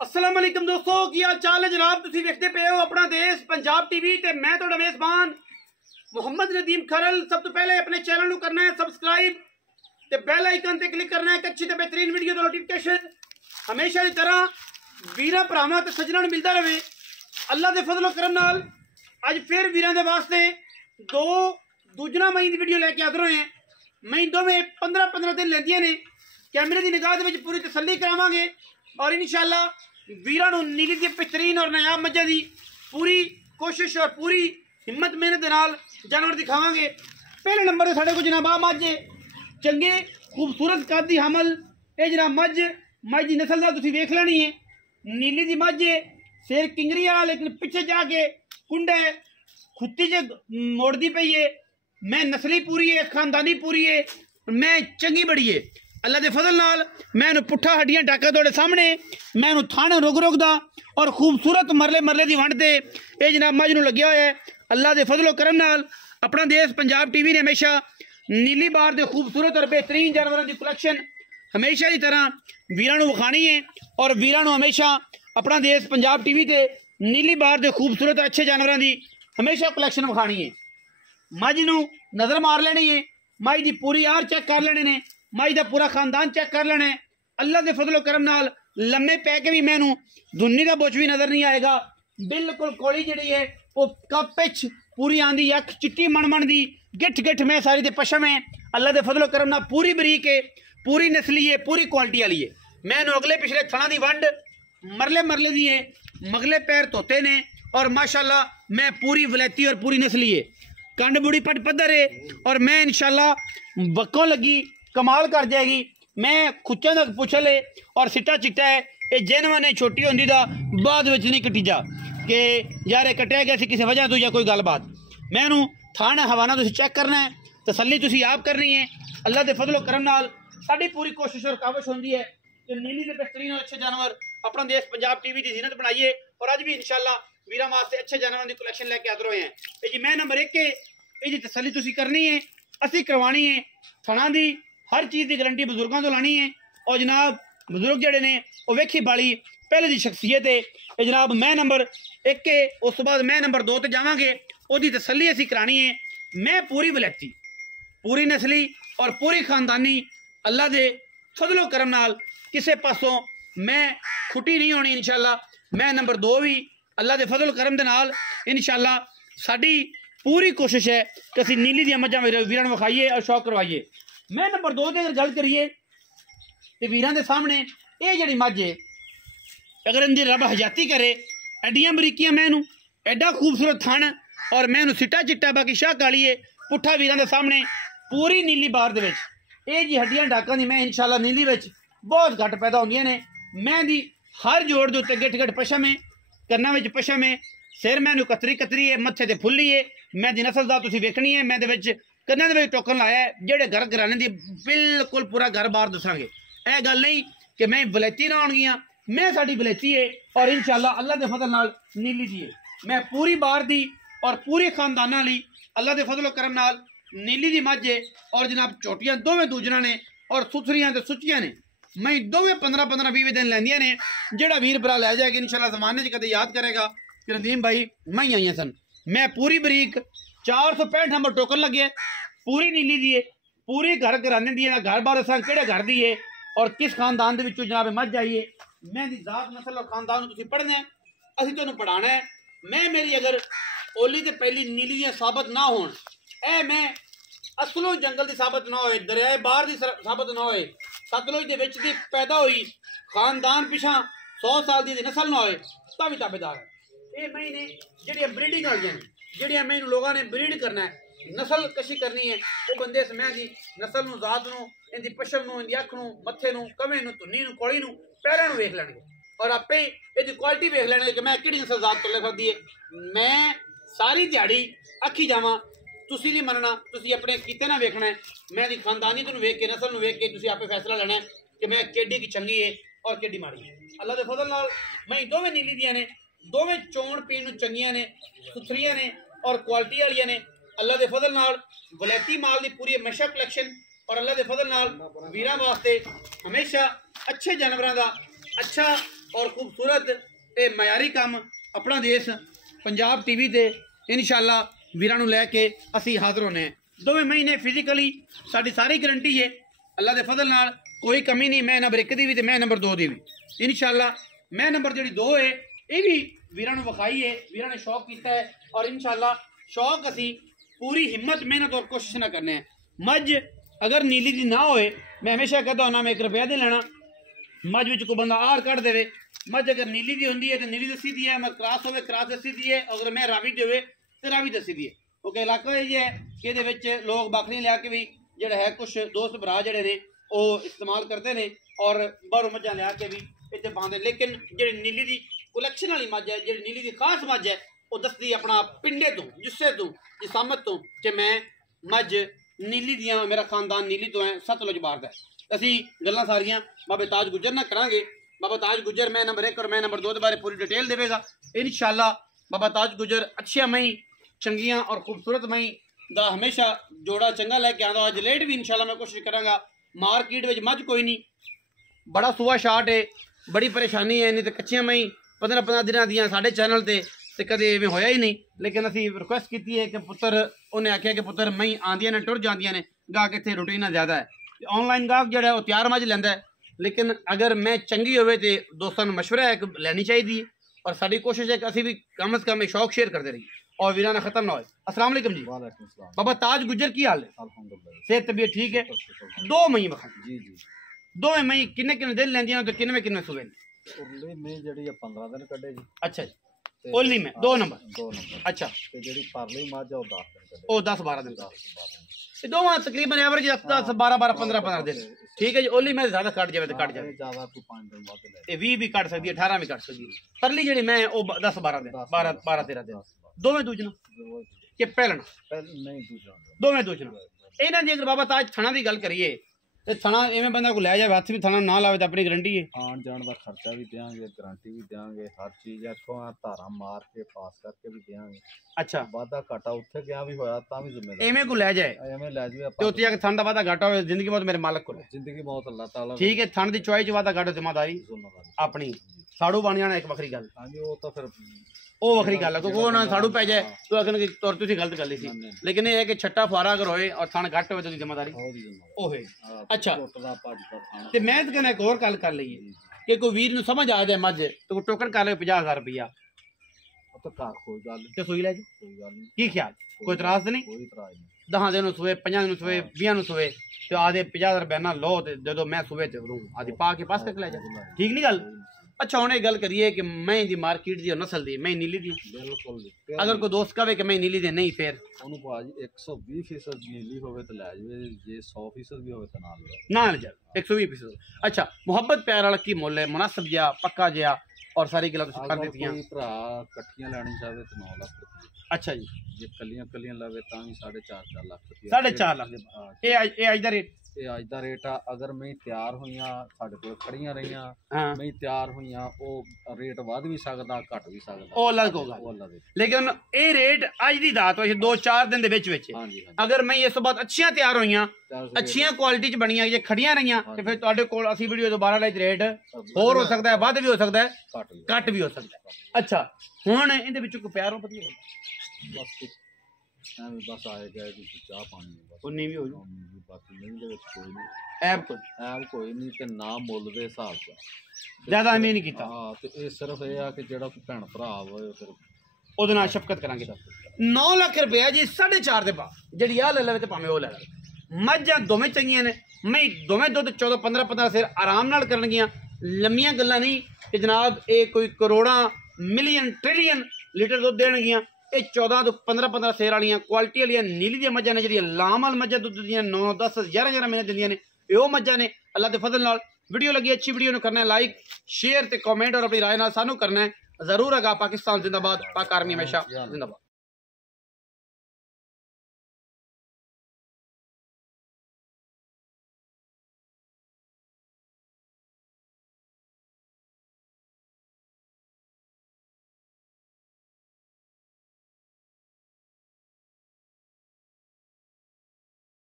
अस्सलाम वालेकुम दोस्तों, की हाल चाल है जनाब। तुसीं वेखदे पे हो अपना देश पंजाब टीवी ते मैं तुहाडा मेज़बान मोहम्मद नदीम खरल। सब तो पहले अपने चैनल को करना है सबसक्राइब ते बैल आइकन ते क्लिक करना है। अच्छी ते बेहतरीन वीडियो का नोटिफिकेशन हमेशा की तरह वीरां भरावां ते सज्जनां नूं मिलता रहे। अल्लाह के फजलो करम नाल अज फिर वीरां दे वास्ते दो दूजना मई की वीडियो लैके हाज़र होए हैं। मई दोवें 15-15 दिन लैंदियां ने। कैमरे की निगाह दे विच पूरी तसल्ली करावांगे और इंशाअल्लाह वीरां नूं नीली दी बेहतरीन और नायाब मज्जां दी पूरी कोशिश और पूरी हिम्मत मेहनत दे नाल जानवर दिखावांगे। पहले नंबर ते साडे कोल जनाब मझ चंगे खूबसूरत कद दी हमल ये जनाब मझ दी नस्ल दा तुसीं वेख लेनी है। नीली दी मझ है, सिर किंगरी वाला लेकिन पिछे जाके कुंडा है, खुत्ती च मोड़ती पई है। मैं नस्ली पूरी है, खानदानी पूरी है, मैं चंगी बड़ी है। अल्लाह के फजल नाल मैं पुट्ठा हड्डियां डाका थोड़े सामने मैं थाने रुक दा और खूबसूरत मरले की वंड से ये जनाब मझ नूं लग्या होया है। अल्लाह के फजलो करम नाल अपना देश पंजाब टीवी ने हमेशा नीली बार के खूबसूरत और बेहतरीन जानवरों की कलैक्शन हमेशा की तरह वीरां नूं विखानी है और वीरां नूं हमेशा अपना देश पंजाब टीवी से नीली बार के खूबसूरत अच्छे जानवरों की हमेशा कलैक्शन विखानी है। मझ नूं नज़र मार लेनी है, मझ की पूरी आर चेक कर लेने ने, मझ का पूरा खानदान चेक कर लेना है। अल्लाह के फजलो करम नाल लम्मे पै के भी मैनू धुन्नी का बुछ भी नजर नहीं आएगा। बिल्कुल कोड़ी जी है वो कप पिछ पूरी आंदी, अख चिट्टी मन दी गिठ में सारी दे पशम है। अल्लाह के फजलो करम नाल पूरी बरीक है, पूरी नस्ली है, पूरी क्वालिटी वाली है। मैनू अगले पिछले थणा की वंड मरले दी है, मगले पैर धोते ने और माशाअल्लाह मैं पूरी वलैती और पूरी नस्ली है। कंड बुड़ी पट पद्धर है और मैं इंशाअल्लाह बक्कों लगी कमाल कर जाएगी। मैं खुच्चा तक पुछल है और सिट्टा चिट्टा है। ये जेनवन है, छोटी होंदी दा बाद विच नहीं कटी जा कि यार ये कटिया गया सी किसी वजह तो या कोई गलबात। मैनू थाना हवाना तुसीं चेक करना है, तसल्ली तुसीं आप करनी है। अल्लाह के फजलो करम नाल साडी पूरी कोशिश और काविश होंदी है कि नीली के बेहतरीन और अच्छे जानवर अपना देश पंजाब टीवी की जीनत बनाइए। और अज भी इंशाअल्लाह वीरां वास्ते अच्छे जानवरों की कलैक्शन लैके हाज़र होए हैं। ये जी मैं नंबर 1 है, ये जी तसल्ली तुसीं करनी है, असीं करवानी है। थणा दी हर चीज़ की गारंटी बुजुर्गों तो लानी है और जनाब बुजुर्ग जड़े ने वो वेखी बाली पहले की शख्सियत है। ये जनाब मैं नंबर 1 है, उस तो बाद मैं नंबर 2 ते जावांगे, उसकी तसल्ली असीं करानी है। मैं पूरी वलैती, पूरी नस्ली और पूरी खानदानी अल्लाह दे फजलो करम नाल किसी पासों मैं खुटी नहीं होनी इंशाअल्लाह। मैं नंबर 2 भी अल्लाह के फजल करम दे नाल इंशाअल्लाह साडी पूरी कोशिश है कि असीं नीली दी मझां वीरां नूं विखाईए और शौक करवाइए। मैं नंबर 2 की अगर गल करिए तो वीरां दे सामने ये जिहड़ी मझ है अगर इनकी रब हजाती करे, एडियां बरीकियां मैनू एडा खूबसूरत थण और मैनू सिट्टा चिट्टा बाकी शाह काली है पुट्ठा वीरां दे सामने पूरी नीली बार दे विच ये जी हड्डियां डाकां दी मैं इंशाअल्लाह नीली विच बहुत घट पैदा होंदियां ने। मैं दी हर जोड़ दे उत्ते गिठ पशम है, कन्नां विच पशम है, सिर मैनू कतरी है, मत्थे ते फुल्ली है। मैं दी नस्ल दा तुसीं वेखनी है। मैं दे विच कन्नां दे विच टोकन लाया है जेड़े घर घराने दी बिल्कुल पूरा घर बार दसांगे। यह गल नहीं कि मैं वलैती ना होणगियां, मैं साडी वलैती है और इंशाअल्लाह अल्लाह के फजल नाल नीली दी है। मैं पूरी बार दी और पूरे खानदाना लई अल्लाह के फजलो करम नाल नीली दी मझ है और जनाब चोटियां दोवें दूजना ने और सुथरियां ते सुच्चियां ने। मैं दोवें 15-15-20 दिन लैंदियां ने। जेड़ा वीर भरा लै जाएगा इंशाअल्लाह जमाने च कदे याद करेगा कि नदीम भाई मैं ही आईयां सन। मैं पूरी बरीक 465 नंबर टोकन लगे पूरी नीली दी है, पूरी घर घराने दी है। घर बार असां केड़े घर दी है और किस खानदान दे विचों जनाब मझ आई है। मैं दी जात नस्ल और खानदान तुसीं पढ़ना है, असीं तुहानूं पढ़ाना है। मैं मेरी अगर ओली ते पहली नीली दियां साबत ना होण, ए मैं असलों जंगल की साबत ना होए, दरियाए बाहर की साबत ना होए, सतलुज दे विच दी पैदा हुई खानदान पिछा 100 साल की नस्ल ना होए तां भी ताबेदार है। ये मैं ने जेहड़ियां ब्रीडिंग वालियां ने, जेहड़ियां मैनू लोगों ने ब्रीड करना है, नस्ल कशी करनी है, वो बंदे इस मैं दी नस्ल नूं, जात नूं, इनदी पशम नूं, इनदी अख नूं, मत्थे नूं, कवे नूं, धुन्नी नूं, कोड़ी नूं, पैरां नूं वेख लैणगे और आपे इहदी क्वालिटी वेख लैणगे कि मैं किहड़ी नस्ल जात तो लिखदी है। मैं सारी दिहाड़ी अखी जावां तुसीं नहीं मनना, तुसीं अपने कीते ना वेखना है। मैं दी खानदानी नूं वेख के नस्ल नूं वेख के तुसीं आपे फैसला लेना है कि मैं केडी की चंगी है और केडी माड़ी है। अल्लाह के फजल नाल मैं दोवें नीली दियां ने, दोवें चोण पीण नूं चंगियां ने, सुथरियां ने और क्वालिटी वालियां ने। अल्लाह के फजल नाल वलैती माल की पूरी हमेशा कलैक्शन और अल्लाह के फजल नाल वीरां वास्ते हमेशा अच्छे जानवरों का अच्छा और खूबसूरत ये मयारी काम अपना देश पंजाब टीवी ते इंशाअल्लाह वीरां नूं लैके असीं हाज़र होने हैं। 2 महीने फिजिकली साडी सारी गारंटी है अल्लाह दे फजल नाल, कोई कमी नहीं। मैं नंबर 1 दी भी ते मैं नंबर 2 दी भी इंशाअल्लाह। मैं नंबर जी 2 है ये भी वीरां नूं विखाई है, वीरां ने शौक किया है और इंशाअल्लाह शौक असी पूरी हिम्मत मेहनत और कोशिश ना करने हैं। मझ अगर नीली दी ना होए, मैं हमेशा कहता हूं ना मैं 1 रुपया दे लेना, मझ विच कोई बंदा आर कट देवे, मझ अगर नीली दी होंदी है तो नीली दसी दी है, मैं क्रॉस होवे क्रॉस दसी दी है, अगर मैं रावी दी होवे तो रावी दसी दी है। क्योंकि इलाका ये है कि इहदे विच लोग बकरियां लिया के भी जिहड़ा है कुछ दोस्त भरा जिहड़े ने वो इस्तेमाल करते हैं और बाहरों मझां लिया के भी इत्थे पाते। लेकिन जिहड़ी नीली दी कलैक्शन वाली मझ है, जिहड़ी नीली दी खास मझ है, वो दसदी अपना पिंडे तो जुस्से तो जिसामत तो कि मैं मझ नीली दियाँ, मेरा खानदान नीली तो है, सतलुज बार दा। असी गल्लां सारियां बाबे ताज गुजर ना करांगे। बाबा ताज गुजर मैं नंबर 1 और मैं नंबर 2 के बारे पूरी डिटेल देगा इंशाअल्लाह। बाबा ताज गुजर अच्छिया मई चंगियां और खूबसूरत मई दा हमेशा जोड़ा चंगा लैके आंदा। अज लेट भी इंशाअल्लाह मैं कोशिश करांगा। मार्केट में मझ कोई नहीं, बड़ा सुआ शाट है, बड़ी परेशानी है, नहीं तो कच्चियां मई 15-15 दिनों दियां साढ़े चैनल ते कदे इवें होया ही नहीं। लेकिन असी रिक्वेस्ट की है कि पुत्र उन्हें आख्या कि पुत्र मई आंदियां ने टुर जांदियां ने, गाहक इत्थे रूटीन ज़्यादा है, ऑनलाइन गाहक जिहड़ा वो तैयार मझ लैंदा है। लेकिन अगर मैं चंगी होवे तो दोस्तों को मशवरा है कि लैनी चाहिए और साडी कोशिश है कि असी भी कम से कम शौक शेयर करते रहिए और वीराना खत्म ना हो। अस्सलाम वालेकुम जी। बाबा ताज गुजर की हाल है? अल्हम्दुलिल्लाह सेहत तबीयत ठीक है? 2 मई बखा जी जी 2 मई किन्ने किन्ने दिन लैंदियां तो किन्ने किन्ने सुबह उरली में जड़ी 15 दिन कड्डे जी। अच्छा जी ओली में 2 नंबर अच्छा ते जड़ी परली मझ ओ 10 दिन कड्डे ओ 10-12 दिन ये दोवां तकरीबन एवरेज 10-12 15-15 दिन ठीक है जी। ओली में ज्यादा कट जावे तो कट जावे, ज्यादा कोई 5 दिन बाद ले ये 20 भी कट सकती है, 18 भी कट सकती है। परली जड़ी मैं ओ 10-12 दिन 12-13 दिन दोवें दूजना कि पहलना पहले नहीं दूसरा दोवें दूजना। इन्हां दी अगर बाबा ताज थणा दी गल करिए ते थणा इवें बंदा को लै जाए हथ भी थणा ना लावे तो अपनी गारंटी है। आन जान का खर्चा भी देंगे, गारंटी भी देंगे, हर चीज इथों धारा मार के पास करके भी देंगे। अच्छा वादा घाटा उत्थे गया भी होया ता भी जिम्मेदार इवें को लै जाए एवें ले जावे ते उत्थे जाके थण दा वादा घाटा होवे, जिंदगी बहुत मेरे मालिक को जिंदगी बहुत अल्लाह ताला ठीक है। थण दी चॉइस वादा घाटा जिम्मेदारी अपनी साड़ू बन जाना एक वखरी गल। हां जी वो तो फिर वो वखरी गल है, क्योंकि वो ना साड़ू पै जाए तो आखन कि तुर तुसी गलत कर ली सी। लेकिन ये है कि छट्टा फुआरा अगर होए और थण घट होवे तो जिम्मेदारी ओ होए। अच्छा ते मैं तो कहना एक और गल कर लईए कि कोई वीर नूं समझ आ जाए मझ तो कोई टोकन कर ले 50,000 रुपया तो का कोई गल ते सुई ले कोई गल नहीं, की ख्याल कोई इतराज तो नहीं? कोई इतराज नहीं। 10 दिन सुवे 50 दिन सुवे 20 दिन सुवे तो आधे 50,000 रुपया ना लो ते जो मैं सुवे ते आदि पा के पास करके ले जा, ठीक नहीं गल? अच्छा हुण गल करिए कि मैं दी मार्केट दी नस्ल दी मैं नीली दी बिल्कुल अगर कोई दोस्त कहे कि मैं नीली दी नहीं फिर ਉਹਨੂੰ ਭਾਜੀ 120% ਨੀਲੀ ਹੋਵੇ ਤਾਂ ਲੈ ਜਾਵੇ, ਜੇ 100% ਵੀ ਹੋਵੇ ਤਾਂ ਨਾਲ ਲੈ ना ले जा 120%। अच्छा मुहब्बत प्यार वाला की मुल है, मुनासिब जिहा पक्का जिहा और सारी गल्लां तुसीं कर दित्तियां। ਕੋਈ ਭਰਾ ਇਕੱਠੀਆਂ ਲੈਣੀ ਚਾਹਵੇ ਤਾਂ 9 ਲੱਖ ਰੁਪਏ, अच्छा जी ਜੇ ਕੱਲੀਆਂ ਲਵੇ ਤਾਂ ਵੀ 4.5 ਲੱਖ ਰੁਪਏ 4.5 लाख ये अज दा रेट ਇਹ ਅੱਜ ਦਾ ਰੇਟ ਆ। ਅਗਰ ਮੈਂ ਤਿਆਰ ਹੋਈਆਂ ਸਾਡੇ ਕੋਲ ਖੜੀਆਂ ਰਹੀਆਂ हाँ ਮੈਂ ਤਿਆਰ ਹੋਈਆਂ ਉਹ ਰੇਟ ਵੱਧ ਵੀ ਸਕਦਾ ਘਟ ਵੀ ਸਕਦਾ, ਉਹ ਅਲੱਗ ਹੋਗਾ। ਉਹ ਅੱਲਾ ਦੇ। लेकिन ये रेट अज दी दात होई 2-4 दिन दे विच विच ਹਾਂਜੀ ਹਾਂਜੀ अगर मैं इस तो बाद अच्छियां तैयार होईयां अच्छियां क्वालिटी च बनियां जे खड़ियां रहियां ते फिर तुहाडे कोल असी वीडियो दोबारा लाइच रेट होर हो सकदा है, वध भी हो सकदा है, घट भी हो सकदा है। अच्छा हुण इहदे विचों कोई प्यार हो पती ਬਸ ਐਵੇਂ ਬਸ ਆਏ ਗਏ ਕਿ ਚਾਹ ਪਾਣੀ ਬਸ उन्नी भी हो जाओ ਬਾਕੀ ਨਹੀਂ ਦੇ ਵਿੱਚ ਕੋਈ ਨਹੀਂ ऐब कोई ਐਬ ਕੋਈ ਨਹੀਂ ਤੇ ਨਾ ਮੁੱਲ ਦੇ ਹਿਸਾਬ ਦਾ ज्यादा अमीर नहीं कीता ਹਾਂ ਤੇ ਇਹ ਸਿਰਫ ਇਹ ਆ ਕਿ ਜਿਹੜਾ ਕੋਈ ਭੈਣ ਭਰਾ ਹੋਵੇ ਫਿਰ ਉਹਦੇ ਨਾਲ ਸ਼ਫਕਤ ਕਰਾਂਗੇ। 9 ਲੱਖ ਰੁਪਇਆ ਜੀ 4.5 ਦੇ ਪਾ ਜਿਹੜੀ ਆ ਲੈ ਲਵੇ ਤੇ ਭਾਵੇਂ ਉਹ ਲੈ ਲਵੇ। ਮੱਝਾਂ ਦੋਵੇਂ ਚੰਗੀਆਂ ਨੇ, ਮੈਂ ਦੋਵੇਂ ਦੁੱਧ 14-15 ਸਿਰ ਆਰਾਮ ਨਾਲ ਕਰਨਗੀਆਂ। ਲੰਮੀਆਂ ਗੱਲਾਂ ਨਹੀਂ ਕਿ ਜਨਾਬ ਇਹ ਕੋਈ ਕਰੋੜਾਂ ਮਿਲੀਅਨ ਟ੍ਰਿਲੀਅਨ ਲੀਟਰ ਦੁੱਧ ਦੇਣਗੀਆਂ। ਇਹ 14 ਤੋਂ 15 ਸਿਰ ਵਾਲੀਆਂ ਕੁਆਲਿਟੀ ਵਾਲੀਆਂ ਨੀਲੀ ਦੀਆਂ ਮੱਝਾਂ ਨੇ ਜਿਹੜੀਆਂ ਲਾਮਲ ਮੱਝਾਂ ਦੁੱਧ ਦੀਆਂ 9, 10, 11 ਮਹੀਨੇ ਦਿੰਦੀਆਂ ਨੇ। ਇਹ ਉਹ ਮੱਝਾਂ ਨੇ। ਅੱਲਾ ਦੇ ਫਜ਼ਲ ਨਾਲ वीडियो लगी अच्छी वीडियो ਨੂੰ करना है लाइक शेयर ते कमेंट और अपनी राय ਨਾਲ ਸਾਨੂੰ करना है जरूर। अगा पाकिस्तान जिंदाबाद, पाक आर्मी हमेशा जिंदाबाद।